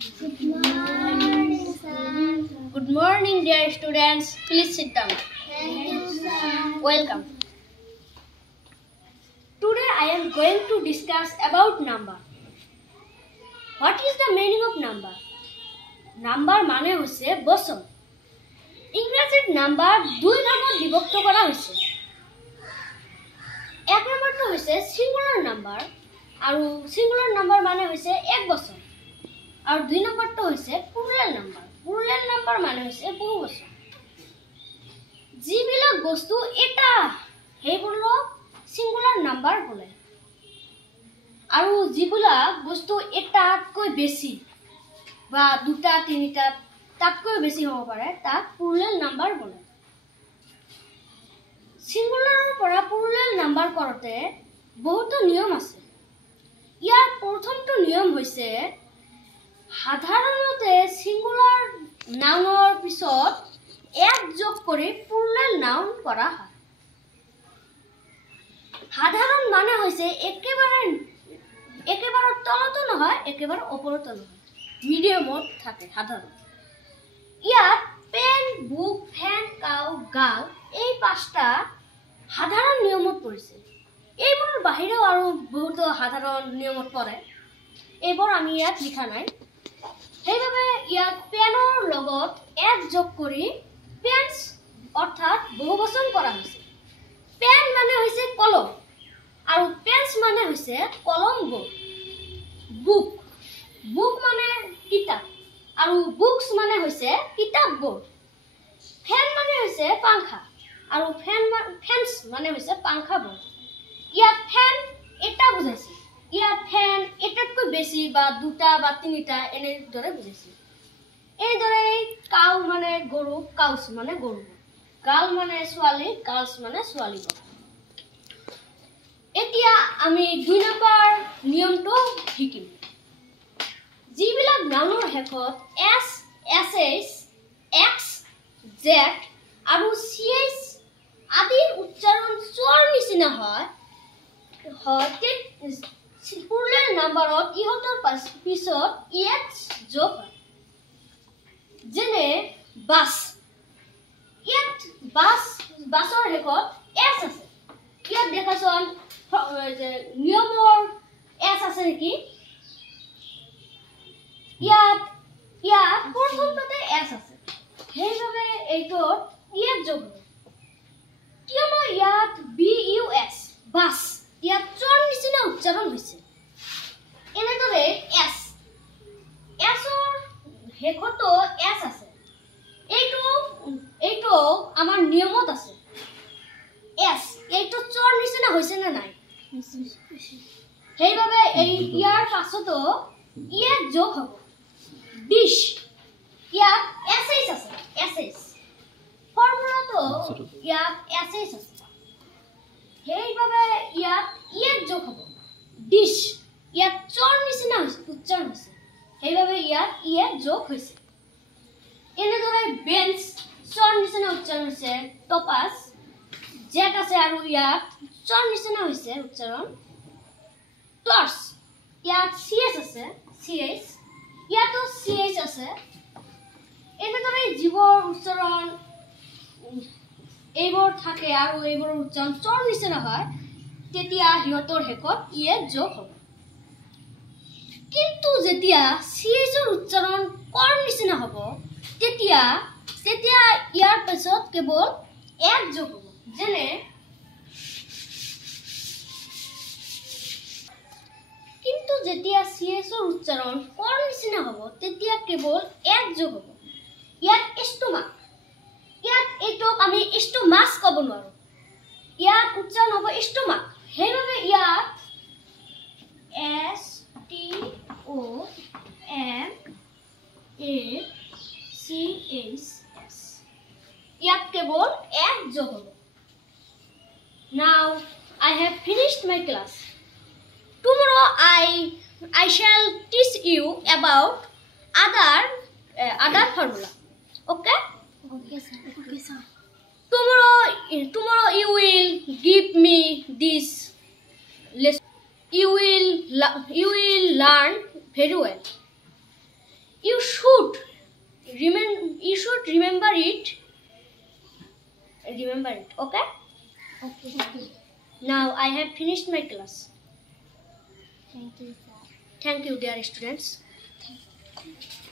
Good morning, sir. Good morning, dear students. Please sit down. Thank you, sir. Welcome. Today I am going to discuss about number. What is the meaning of number? Number মানে হৈছে বচন। ইংৰাজীত number দুই ভাগত বিভক্ত কৰা হৈছে। এক নম্বৰটো হৈছে সিঙ্গুলাৰ নাম্বাৰ আৰু সিঙ্গুলাৰ নাম্বাৰ মানে হৈছে এক বচন। আৰু দুই নম্বৰটো হৈছে প্লুৰেল নাম্বাৰ। প্লুৰেল নাম্বাৰ মানে হৈছে বহু বচন। যিবিলাক বস্তু এটা সেইবোৰক সিঙ্গুলাৰ নাম্বাৰ বোলে। আৰু যিবিলাক বস্তু এটাতকৈ বেছি বা দুটা তিনিটা তাতকৈ বেছি হ'ব পাৰে তাক প্লুৰেল নাম্বাৰ বোলে। সিঙ্গুলাৰৰ পৰা প্লুৰেল নাম্বাৰ কৰোঁতে বহুতো নিয়ম আছে। ইয়াৰ প্ৰথমটো নিয়ম হৈছে সাধাৰণতে সিঙ্গুলাৰ নাউনৰ পিছত এক যোগ কৰি প্লুৰেল নাউন কৰা হয়। সাধাৰণ মানে হৈছে একেবাৰে তলতো নহয় একেবাৰে ওপৰতো নহয়, মিডিয়ামত থাকে সাধাৰণ। ইয়াত পেন, বুক, ফেন, কাউ, গাল এই পাঁচটা সাধাৰণ নিয়মত পৰিছে। এইবোৰৰ বাহিৰেও আৰু বহুতো সাধাৰণ নিয়মত পৰে, এইবোৰ আমি ইয়াত লিখা নাই। সেইবাবে ইয়াত পেনৰ লগত এক যোগ কৰি পেন্স অৰ্থাৎ বহুবচন কৰা হৈছে। পেন মানে হৈছে কলম আৰু পেন্স মানে হৈছে কলম বোৰ্ড। বুক বুক মানে কিতাপ আৰু বুকস মানে হৈছে কিতাপ বোৰ্ড। ফেন মানে হৈছে পাংখা আৰু ফেন্স মানে হৈছে পাংখা বোৰ্ড। ইয়াত ফেন এটা বুজাইছে। ইয়াত ফেন এটাতকৈ বেছি বা দুটা বা তিনিটা এনেদৰে বুজাইছে। এইদৰে কাউ মানে গৰু, কাউস মানে গৰু। গাল মানে ছোৱালী, গাৰ্লছ মানে ছোৱালী। এতিয়া আমি দুই নম্বৰ নিয়মটো শিকিম। যিবিলাক নাউনৰ শেষত এছ, এছএইচ, এক্স, জেড আৰু চিএইচ আদিৰ উচ্চাৰণ স্বৰ নিচিনা হয় প্লুৰেল নাম্বাৰত ইহঁতৰ পিছত ইএক্স যোগ হয়। যেনে বাছ, ইয়াত বাছৰ শেষত এছ আছে। ইয়াত দেখাচোন নিয়মৰ এছ আছে নেকি? ইয়াত প্ৰথমতে এছ আছে, সেইবাবে এইটোত ইএক্স যোগ হ'ব। কিয়নো ইয়াত BUS বাছ ইয়াত চৰ নিচিনা উচ্চাৰণ হৈছে। এনেদৰে এছৰ শেষতো এছ আছে। এইটো আমাৰ নিয়মত আছে। এইটো চৰ নিচিনা হৈছে নে নাই? সেইবাবে ইয়াৰ পাছতো ইএক্স যোগ হ'ব। ডিশ ইয়াত এছএইচ আছে। এছএইচ ফৰ্মুলাটো ইয়াত এছএইচ আছে, সেইবাবে ইয়াত ইএক্স যোগ হ'ব। ডিশ ইয়াত চৰ নিচিনা উচ্চাৰণ হৈছে, সেইবাবে ইয়াত ইএক্স যোগ হৈছে। এনেদৰে বেঞ্চ চৰ নিচিনা উচ্চাৰণ হৈছে। টপাস জেড আছে আৰু ইয়াত চৰ নিচিনা হৈছে উচ্চাৰণ। টৰ্চ ইয়াত চিএইচ আছে, চিএইচ ইয়াতো চিএইচ আছে। এনেদৰে যিবোৰ উচ্চাৰণ এইবোৰ থাকে আৰু এইবোৰৰ উচ্চাৰণ চৰ নিচিনা হয় তেতিয়া সিহঁতৰ শেষত ইএক্স যোগ হ'ব। কিন্তু যেতিয়া চিএইচৰ উচ্চাৰণ কৰ নিচিনা হ'ব তেতিয়া ইয়াৰ পিছত কেৱল এক যোগ হ'ব। যেনে কিন্তু যেতিয়া চিএইচৰ উচ্চাৰণ কৰ নিচিনা হ'ব তেতিয়া কেৱল এক যোগ হ'ব। ইয়াত ষ্টমাক, ইয়াত এইটোক আমি ষ্টমাছ ক'ব নোৱাৰো, ইয়াত উচ্চাৰণ হ'ব ষ্টমাক। সেইবাবে ইয়াত STOMACHS ইয়াত কেৱল এক যোগ হ'ব। Now I have finished my class. Tomorrow I shall teach you about other formula. Okay? Okay, sir. Okay, sir. Tomorrow you will give me this lesson. You will learn very well. You should remember it. Remember it. Okay? Okay. Now I have finished my class. Thank you, sir. Thank you, dear students. Thank you.